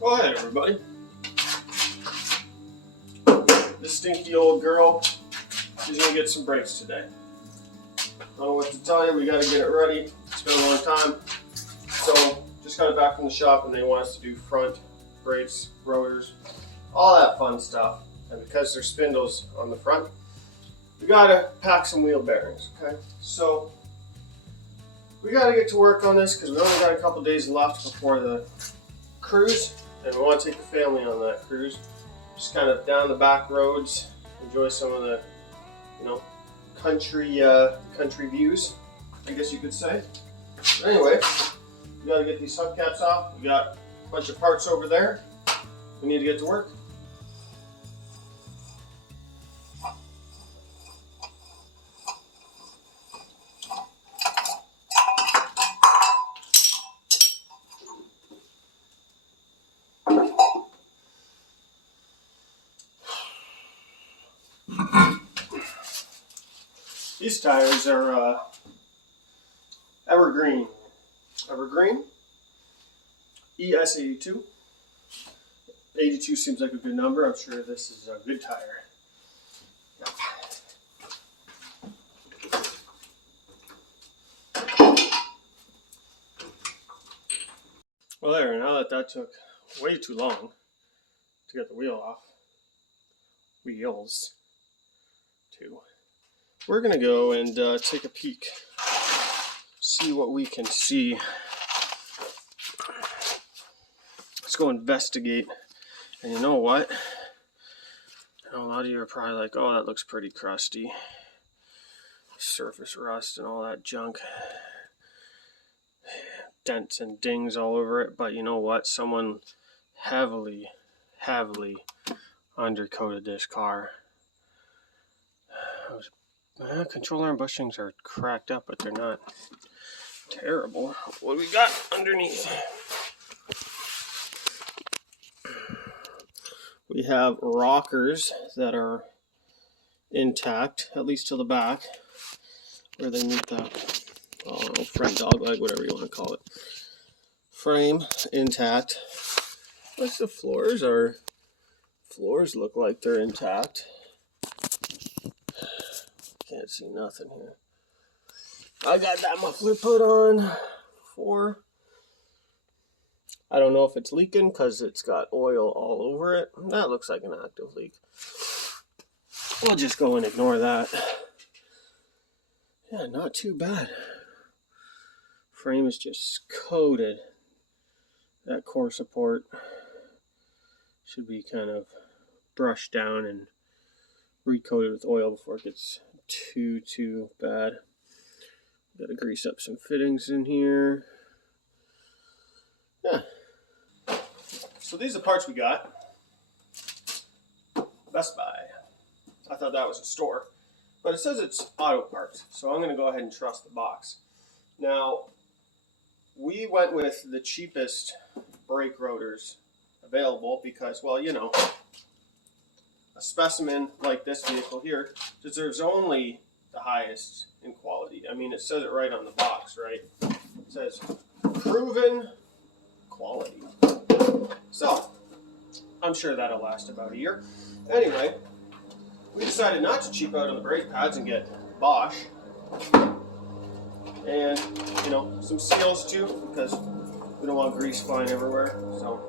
Go ahead, everybody. This stinky old girl, she's gonna get some brakes today. I don't know what to tell you, we gotta get it ready. It's been a long time. So, just got it back from the shop and they want us to do front brakes, rotors, all that fun stuff. And because there's spindles on the front, we gotta pack some wheel bearings, okay? So, we gotta get to work on this because we only got a couple days left before the cruise. And we want to take the family on that cruise. Just kind of down the back roads, enjoy some of the, country views, I guess you could say. But anyway, we got to get these hubcaps off. We got a bunch of parts over there. We need to get to work. These tires are Evergreen ES82. 82 seems like a good number. I'm sure this is a good tire. Well, there, now that took way too long to get the wheels, we're gonna go and take a peek, see what we can see. Let's go investigate. And you know what? I know a lot of you are probably like, oh, that looks pretty crusty. Surface rust and all that junk. Dents and dings all over it. But you know what? Someone heavily undercoated this car. Controller and bushings are cracked up, but they're not terrible. What do we got underneath? We have rockers that are intact, at least to the back, where they meet the front dog leg, whatever you want to call it. Frame intact. Plus the floors look like they're intact. Can't see nothing here. I got that muffler put on for, I don't know if it's leaking because it's got oil all over it. That looks like an active leak. We'll just go and ignore that. Yeah, not too bad. Frame is just coated. That core support should be kind of brushed down and recoated with oil before it gets too bad. Got to grease up some fittings in here. Yeah. So these are the parts we got. Best Buy. I thought that was a store, but it says it's auto parts, so I'm going to go ahead and trust the box. Now, we went with the cheapest brake rotors available because, well, you know, a specimen like this vehicle here deserves only the highest in quality. I mean, it says it right on the box, right? It says proven quality. So, I'm sure that'll last about a year. Anyway, we decided not to cheap out on the brake pads and get Bosch. And, some seals too, because we don't want grease flying everywhere. So,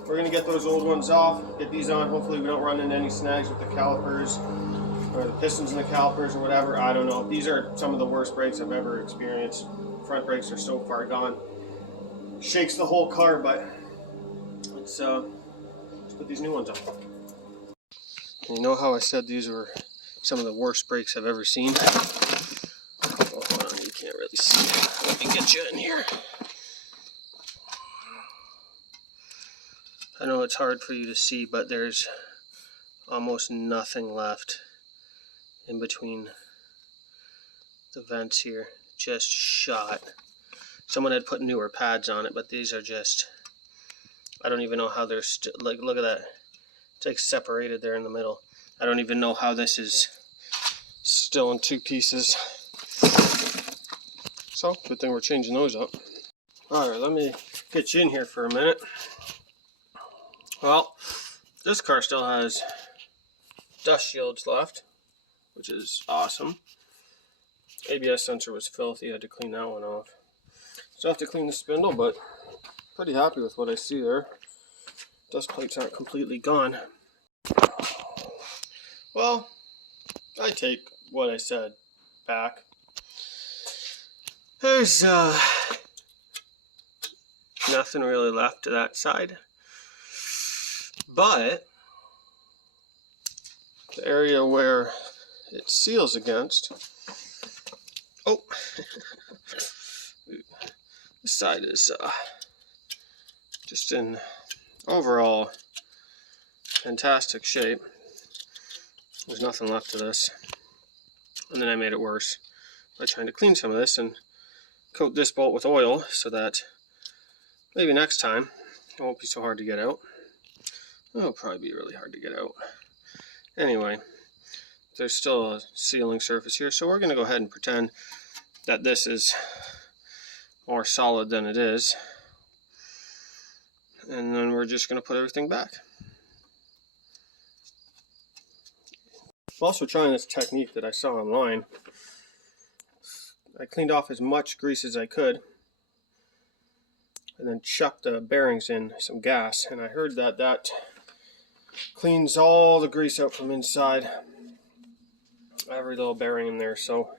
we're going to get those old ones off, get these on. Hopefully we don't run into any snags with the calipers or the pistons in the calipers or whatever. I don't know. These are some of the worst brakes I've ever experienced. Front brakes are so far gone. Shakes the whole car, but let's put these new ones on. And you know how I said these were some of the worst brakes I've ever seen? Oh, hold on, you can't really see. Let me get you in here. I know it's hard for you to see, but there's almost nothing left in between the vents here. Just shot. Someone had put newer pads on it, but these are just, I don't even know how they're still, like, look at that. It's like separated there in the middle. I don't even know how this is still in two pieces. So, good thing we're changing those up. Alright, let me get you in here for a minute. Well, this car still has dust shields left, which is awesome. ABS sensor was filthy, I had to clean that one off. Still have to clean the spindle, but pretty happy with what I see there. Dust plates aren't completely gone. Well, I take what I said back. There's nothing really left to that side, but the area where it seals against, oh, this side is just in overall fantastic shape. There's nothing left to this, and then I made it worse by trying to clean some of this and coat this bolt with oil so that maybe next time it won't be so hard to get out. It'll probably be really hard to get out. Anyway, there's still a sealing surface here, so we're going to go ahead and pretend that this is more solid than it is, and then we're just going to put everything back. I'm also trying this technique that I saw online. I cleaned off as much grease as I could and then chucked the bearings in some gas, and I heard that that cleans all the grease out from inside, every little bearing in there. So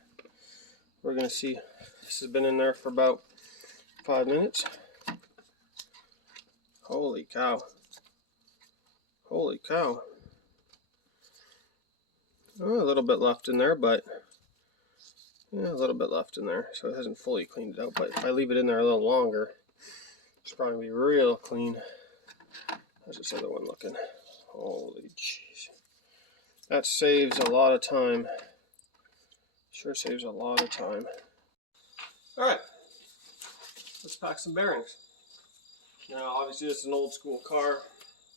we're going to see. This has been in there for about 5 minutes. Holy cow. Holy cow. Oh, a little bit left in there, but yeah, a little bit left in there, so it hasn't fully cleaned it out. But if I leave it in there a little longer, it's probably going to be real clean. How's this other one looking? Holy jeez. That saves a lot of time. Sure saves a lot of time. Alright, let's pack some bearings. Now obviously this is an old school car,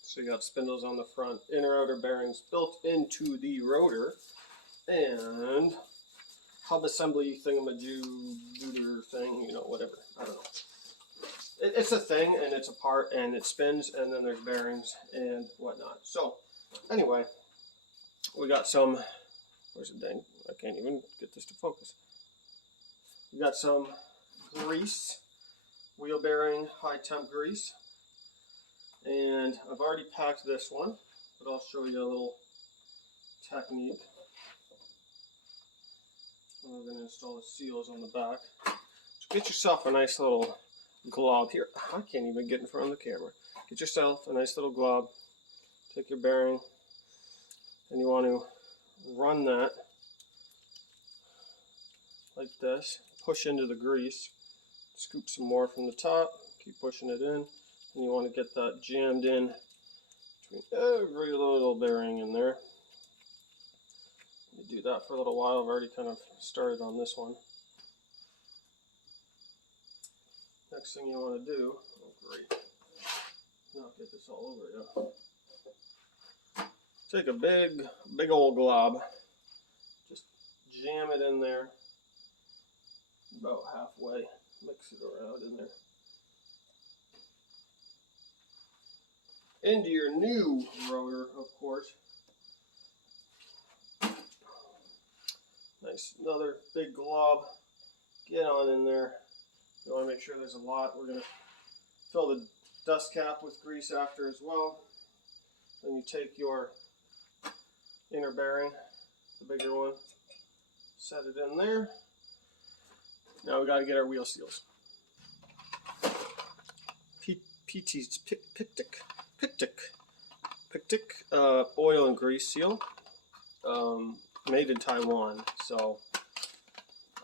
so you got spindles on the front, inner outer bearings built into the rotor, and hub assembly thingamajoo thing, you know, whatever, I don't know. It's a thing, and it's a part, and it spins, and then there's bearings and whatnot. So anyway, we got some, where's it dang? I can't even get this to focus. We got some grease, wheel bearing high temp grease, and I've already packed this one, but I'll show you a little technique. And we're going to install the seals on the back. So get yourself a nice little glob here. I can't even get in front of the camera. Get yourself a nice little glob. Take your bearing, and you want to run that like this. Push into the grease. Scoop some more from the top. Keep pushing it in. And you want to get that jammed in between every little bearing in there. You do that for a little while. I've already kind of started on this one. Next thing you want to do, oh great, not get this all over you. Take a big old glob, just jam it in there, about halfway, mix it around in there. Into your new rotor, of course. Nice, another big glob, get on in there. You want to make sure there's a lot. We're going to fill the dust cap with grease after as well. Then you take your inner bearing, the bigger one, set it in there. Now we got to get our wheel seals. Pictic oil and grease seal, made in Taiwan. So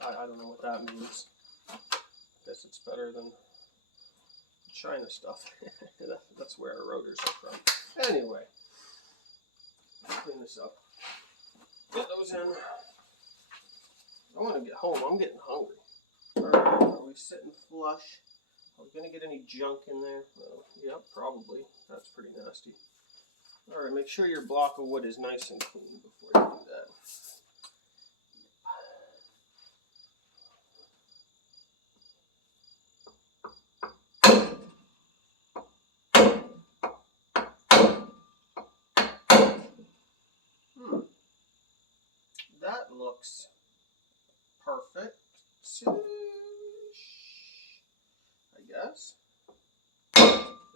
I don't know what that means. I guess it's better than China stuff. That's where our rotors are from. Anyway, clean this up. Get those in. I want to get home. I'm getting hungry. Alright, are we sitting flush? Are we going to get any junk in there? Yeah, probably. That's pretty nasty. Alright, make sure your block of wood is nice and clean before you do that.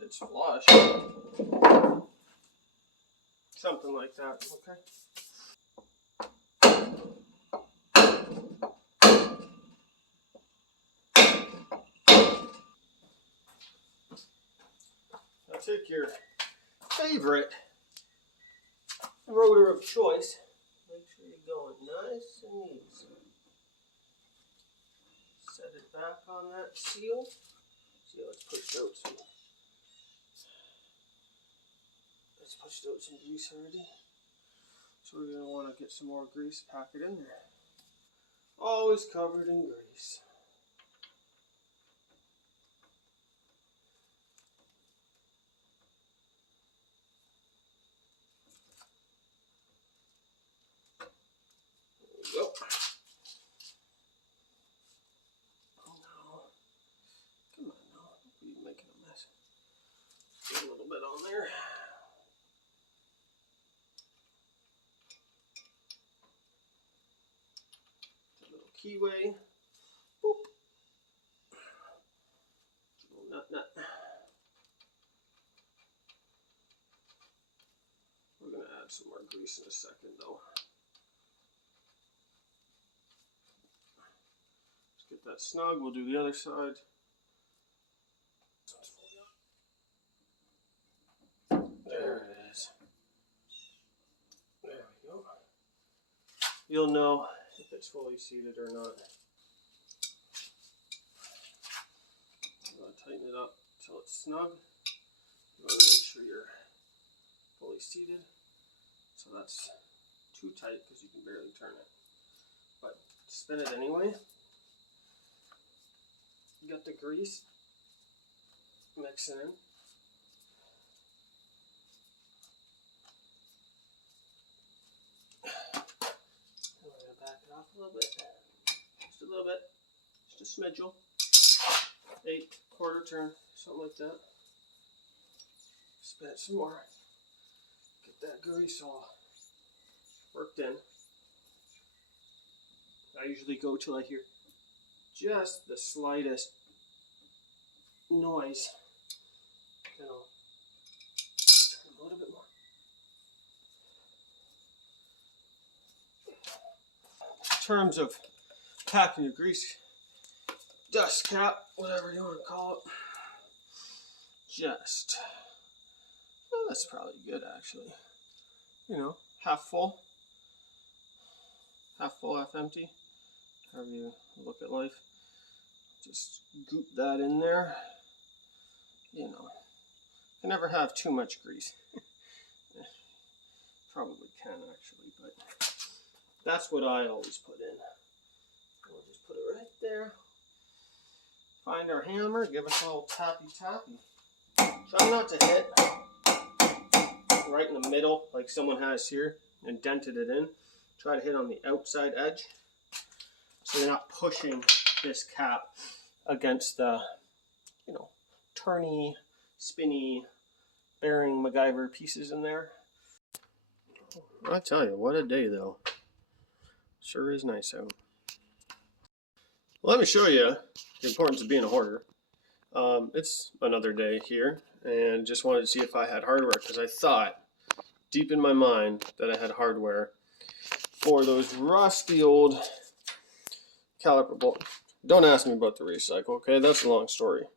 it's flush. Something like that, okay? Now take your favorite rotor of choice. Make sure you're going nice and easy. Set it back on that seal. See how it's pushed out some. It's pushed out some grease already. So we're going to want to get some more grease, pack it in there. Always covered in grease. There we go. Oh no. Come on now. You're making a mess. Get a little bit on there. Keyway. Boop. Little nut. We're going to add some more grease in a second though. Let's get that snug. We'll do the other side. There it is. There we go. You'll know if it's fully seated or not. You want to tighten it up until it's snug. You want to make sure you're fully seated. So that's too tight because you can barely turn it. But spin it anyway. You got the grease mixing in. Back it off a little bit, just a little bit, just a smidgel, 1/4 turn, something like that. Spin it some more, get that grease all worked in. I usually go till I hear just the slightest noise, then I'll turn a little bit more. In terms of packing your grease dust cap, whatever you want to call it, just, well, that's probably good actually. You know, half full, half empty, however you look at life. Just goop that in there. You know, you can never have too much grease. Probably can actually, but that's what I always put in. We'll just put it right there. Find our hammer, give us a little tappy. Try not to hit right in the middle like someone has here and dented it in. Try to hit on the outside edge so you're not pushing this cap against the, you know, turny, spinny, bearing MacGyver pieces in there. I tell you, what a day though. Sure is nice out. Well, let me show you the importance of being a hoarder. It's another day here, and just wanted to see if I had hardware, because I thought deep in my mind that I had hardware for those rusty old caliper bolts. Don't ask me about the recycle, okay? That's a long story.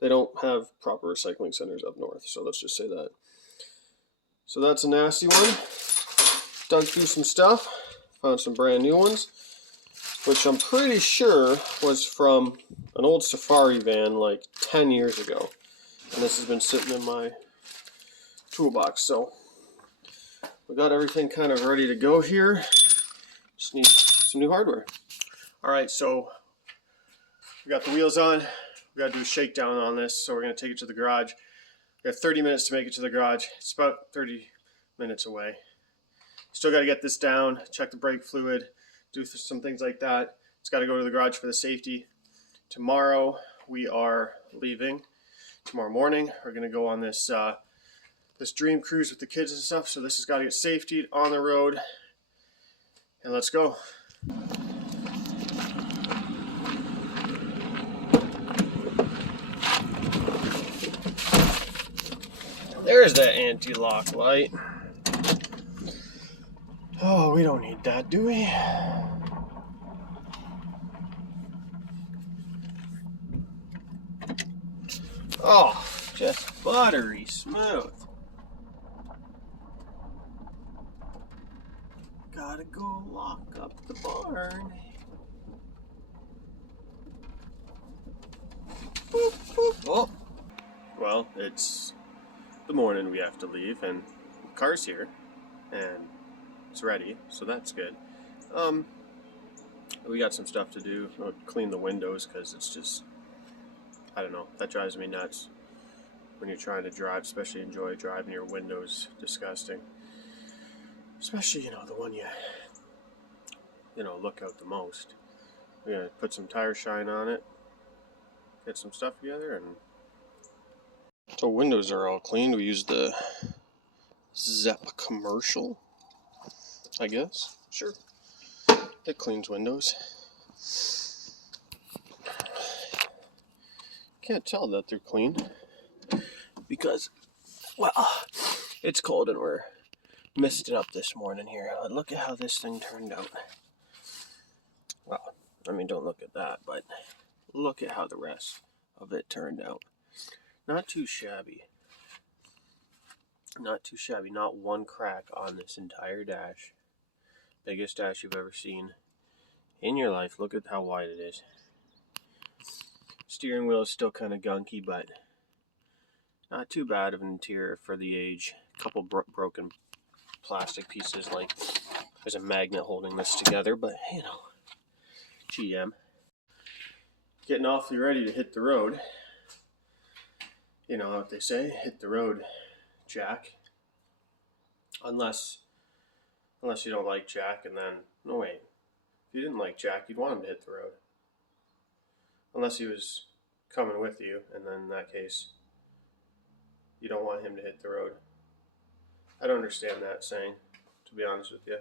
They don't have proper recycling centers up north, so let's just say that. So that's a nasty one. Dug through some stuff, found some brand new ones, which I'm pretty sure was from an old safari van like 10 years ago. And this has been sitting in my toolbox. So we got everything kind of ready to go here. Just need some new hardware. All right, so we got the wheels on. We got to do a shakedown on this, so we're going to take it to the garage. We got 30 minutes to make it to the garage. It's about 30 minutes away. Still got to get this down, check the brake fluid, do some things like that. It's got to go to the garage for the safety. Tomorrow we are leaving. Tomorrow morning we're going to go on this this dream cruise with the kids and stuff. So this has got to get safety on the road. And let's go. There's that anti-lock light. Oh, we don't need that, do we? Oh, just buttery smooth. Gotta go lock up the barn. Boop, boop. Oh. Well, it's the morning we have to leave, and the car's here, and it's ready, so that's good. We got some stuff to do. We'll clean the windows, because it's just, I don't know, that drives me nuts when you're trying to drive, especially enjoy driving your windows. Disgusting. Especially, the one you look out the most. We're going to put some tire shine on it, get some stuff together, and so windows are all cleaned. We used the Zepp commercial, I guess. Sure. It cleans windows. Can't tell that they're clean because, well, it's cold and we're missed it up this morning here. Look at how this thing turned out. Well, I mean, don't look at that, but look at how the rest of it turned out. Not too shabby. Not too shabby. Not one crack on this entire dash. Biggest dash you've ever seen in your life. Look at how wide it is. Steering wheel is still kind of gunky, but not too bad of an interior for the age. A couple broken plastic pieces, like there's a magnet holding this together, but GM. Getting awfully ready to hit the road. You know what they say, hit the road, Jack. Unless you don't like Jack, and then, no wait, if you didn't like Jack, you'd want him to hit the road. Unless he was coming with you, and then in that case, you don't want him to hit the road. I don't understand that saying, to be honest with you.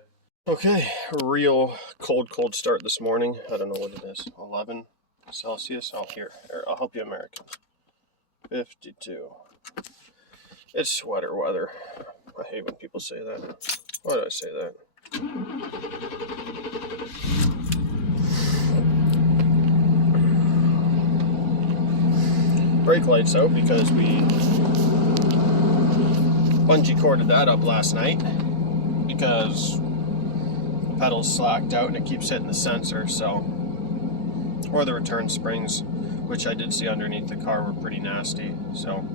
Okay, real cold start this morning. I don't know what it is, 11 Celsius? Oh, here, I'll help you, American. 52. It's sweater weather. I hate when people say that. Why did I say that? Brake lights out because we bungee corded that up last night because the pedals slacked out and it keeps hitting the sensor, or the return springs, which I did see underneath the car were pretty nasty, so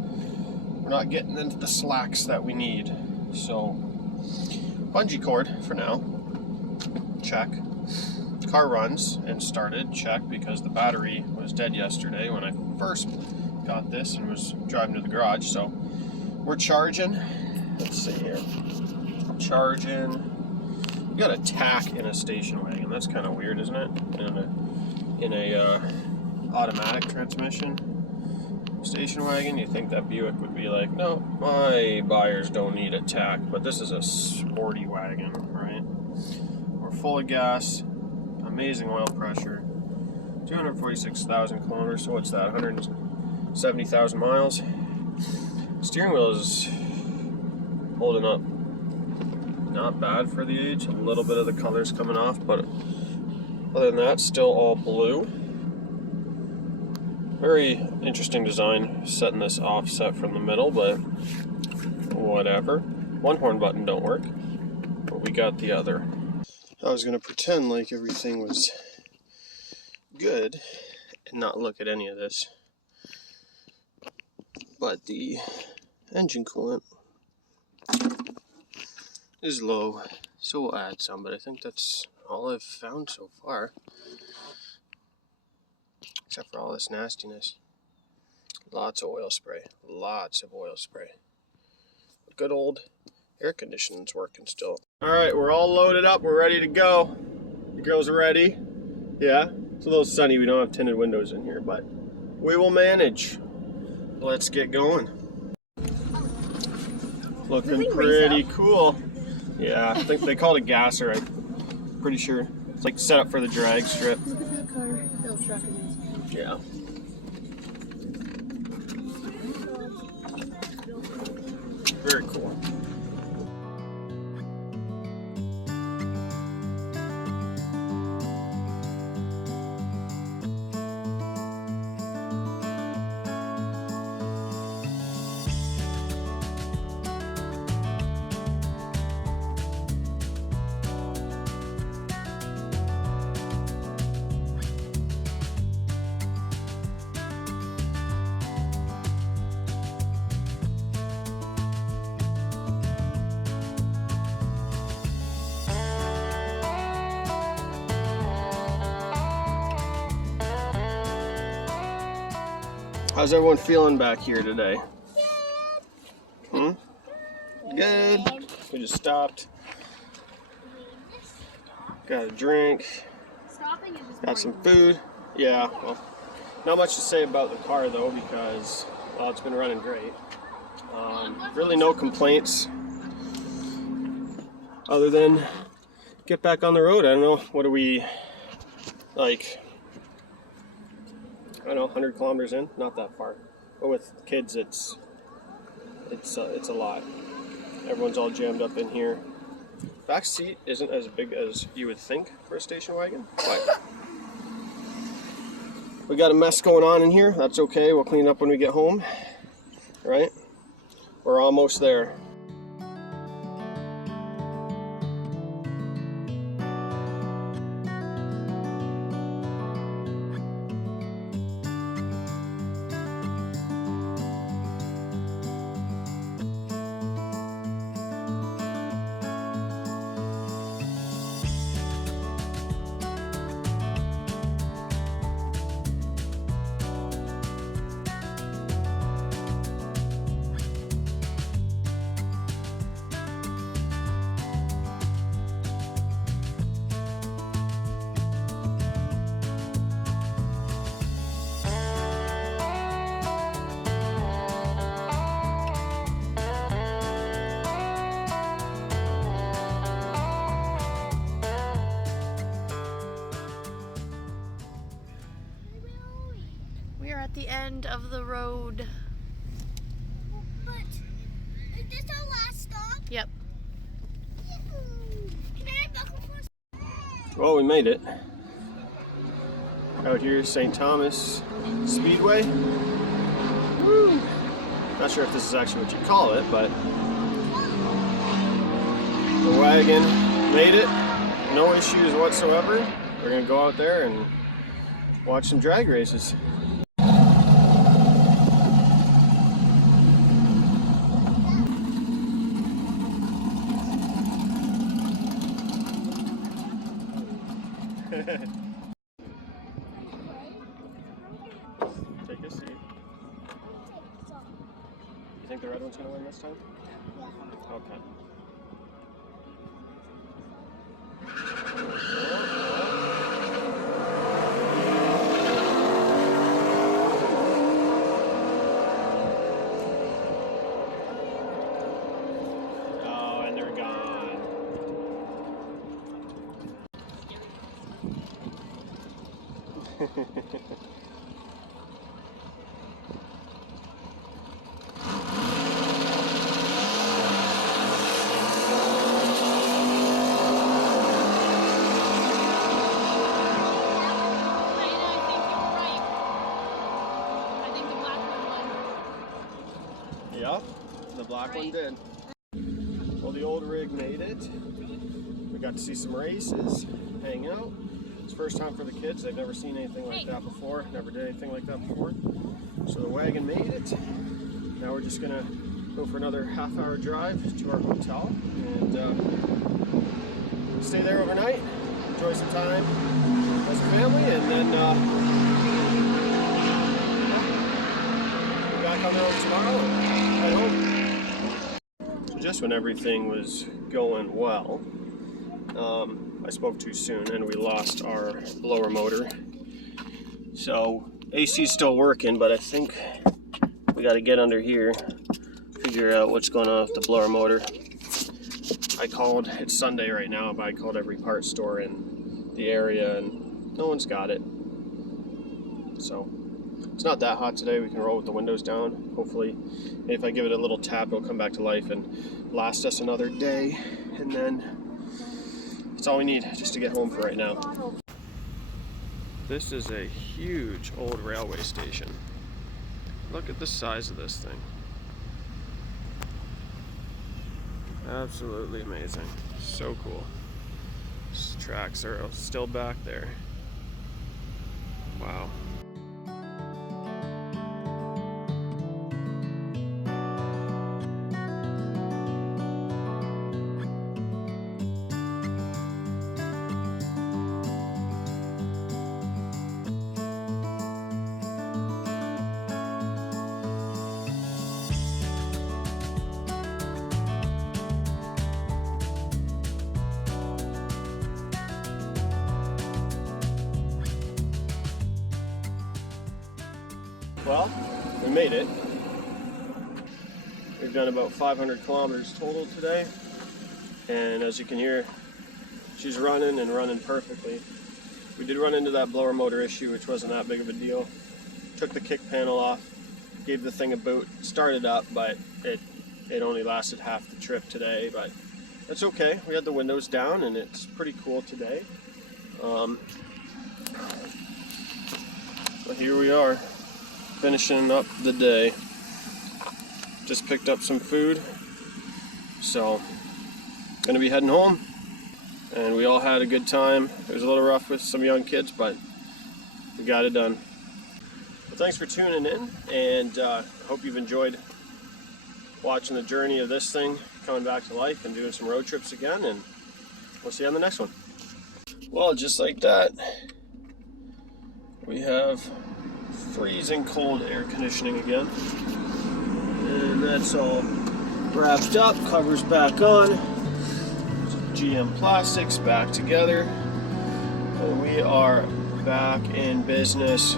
we're not getting into the slacks that we need. So bungee cord for now, check. Car runs and started, check, because the battery was dead yesterday when I first got this and was driving to the garage. So we're charging. Let's see here. Charging. We got a tack in a station wagon. That's kind of weird, isn't it? In a automatic transmission station wagon, you think that Buick would be like, no, my buyers don't need a tack, but this is a sporty wagon, right? We're full of gas, amazing oil pressure, 246,000 kilometers, so what's that, 170,000 miles? Steering wheel is holding up not bad for the age, a little bit of the colors coming off, but other than that, still all blue. Very interesting design, setting this offset from the middle, but whatever. One horn button don't work, but we got the other. I was going to pretend like everything was good and not look at any of this, but the engine coolant is low, so we'll add some, but I think that's all I've found so far. Except for all this nastiness. Lots of oil spray. Lots of oil spray. Good old air conditioning's working still. Alright, we're all loaded up. We're ready to go. The girls are ready. Yeah, it's a little sunny. We don't have tinted windows in here, but we will manage. Let's get going. Looking pretty cool. Yeah, I think they call it a gasser. I'm pretty sure. It's like set up for the drag strip. Look at that car. That truck it is. Yeah. Very cool. How's everyone feeling back here today? Good. We just stopped. Got a drink. Got some food. Yeah, well, not much to say about the car though because, well, it's been running great. Really no complaints other than get back on the road. I don't know, what are we, like, I don't know, 100 kilometers in? Not that far. But with kids, it's a lot. Everyone's all jammed up in here. Back seat isn't as big as you would think for a station wagon, but we got a mess going on in here. That's okay. We'll clean it up when we get home. Right? We're almost there. We are at the end of the road. But is this our last stop? Yep. Can I buckle for Well, we made it. Out here, St. Thomas Speedway. Woo! Not sure if this is actually what you call it, but the wagon made it. No issues whatsoever. We're gonna go out there and watch some drag races. Take a seat. You think the red one's gonna win this time? Yeah. Okay. Oh, and they're gone. Yep, the black one did. Well, the old rig made it. We got to see some races, hang out. It's first time for the kids. They've never seen anything like that before. Never did anything like that before. So the wagon made it. Now we're just gonna go for another half-hour drive to our hotel and stay there overnight, enjoy some time as a family, and then be back on the road tomorrow and head home. So just when everything was going well, I spoke too soon and we lost our blower motor. So AC's still working, but I think we got to get under here, figure out what's going on with the blower motor. I called, it's Sunday right now, but I called every parts store in the area and no one's got it. So It's not that hot today. We can roll with the windows down. Hopefully, if I give it a little tap, it'll come back to life and last us another day. And then that's all we need just to get home for right now. This is a huge old railway station. Look at the size of this thing. Absolutely amazing. So cool. These tracks are still back there. Wow. Well, we made it. We've done about 500 kilometers total today. And as you can hear, she's running and running perfectly. We did run into that blower motor issue, which wasn't that big of a deal. Took the kick panel off, gave the thing a boot, started up, but it only lasted half the trip today, but that's okay. We got the windows down and it's pretty cool today. But here we are, finishing up the day. Just picked up some food, so gonna be heading home. And we all had a good time. It was a little rough with some young kids, but we got it done. Well, thanks for tuning in, and hope you've enjoyed watching the journey of this thing coming back to life and doing some road trips again, and we'll see you on the next one. Well, just like that, we have freezing cold air conditioning again, and that's all wrapped up, covers back on, GM plastics back together, and we are back in business